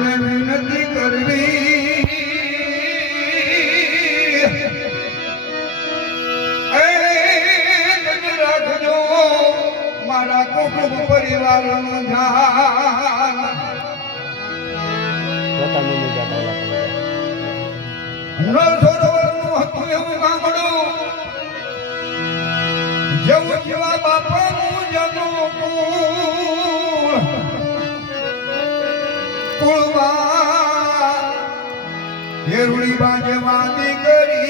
તમને વિનંતી કરવી રાખજો મારા કુટુંબ ધ્યાન. હતું એવું ગામડું. જેવું જેવા બાપાનું જનું કુળ હેરુડી બાજે વાતી કરી.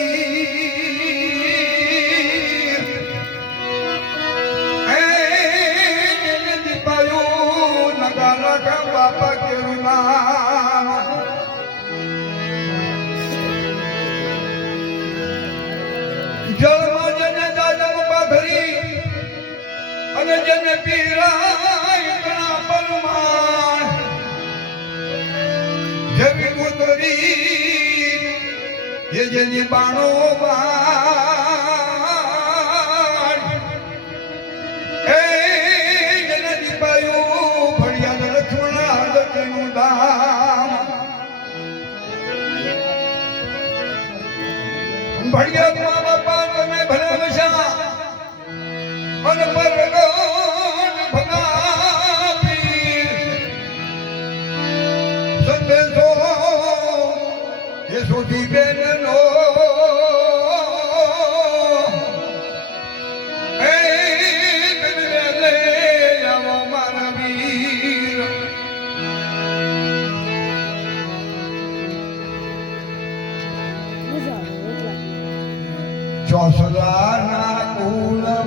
દીપાયું નગા નગા બાપા કેરુના અને જેને પીરાય ઘણા પરમાણ જેવી એ જેની બાણો ભડિયામાં બાપા તમે ભલે વસા અને પરગણ સુધી બેન નો ચોસલાના કુળ